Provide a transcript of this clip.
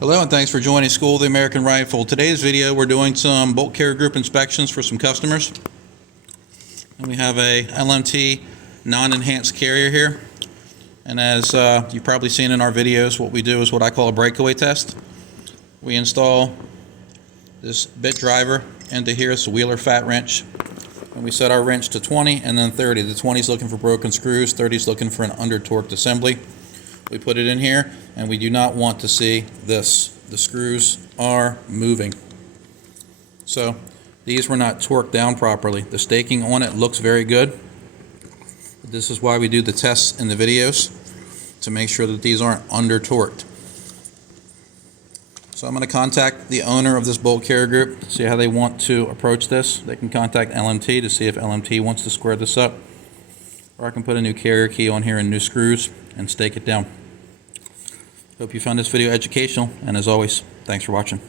Hello and thanks for joining School of the American Rifle. Today's video we're doing some bolt carrier group inspections for some customers. And we have a LMT non-enhanced carrier here. And as you've probably seen in our videos, what we do is what I call a breakaway test. We install this bit driver into here. It's a Wheeler fat wrench. And we set our wrench to 20 and then 30. The 20 is looking for broken screws, 30 is looking for an under-torqued assembly. We put it in here, and we do not want to see this. The screws are moving. So these were not torqued down properly. The staking on it looks very good. This is why we do the tests in the videos, to make sure that these aren't under torqued. So I'm going to contact the owner of this bolt carrier group, see how they want to approach this. They can contact LMT to see if LMT wants to square this up. Or I can put a new carrier key on here and new screws and stake it down. Hope you found this video educational, and as always, thanks for watching.